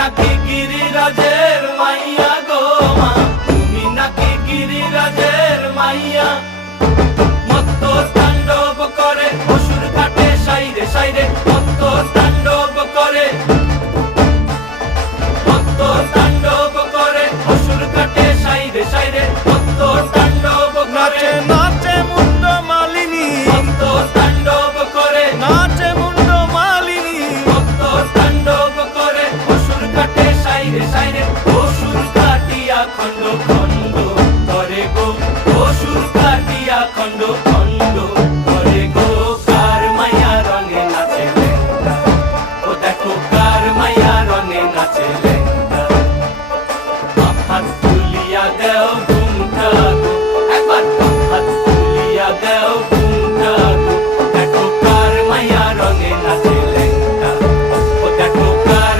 নাকি গিরিরাজের মাইয়া গো মা, তুমি নাকি গিরিরাজের মাইয়া। মত্ত তাণ্ডব করে অসুর কাটে সাইরে সাইরে, মত্ত তাণ্ডব করে, মত্ত তাণ্ডব করে অসুর কাটে সাইরে সাইরে, মত্ত তাণ্ডব করে। নাচে মুন্ড মালিনী, মত্ত তাণ্ডব করে, নাচে মুন্ড মালিনী, মত্ত তাণ্ডব করে অসুর কাটে সাইরে সাইরে, অসুর কাটিয়া খণ্ড খণ্ড করে গো, অসুর কাটিয়া খণ্ড খণ্ড করে গো। কার মায়া রঙে নাচে লেঙ্গা, ও দেখো কার মায়া রঙে নাচে লেঙ্গা।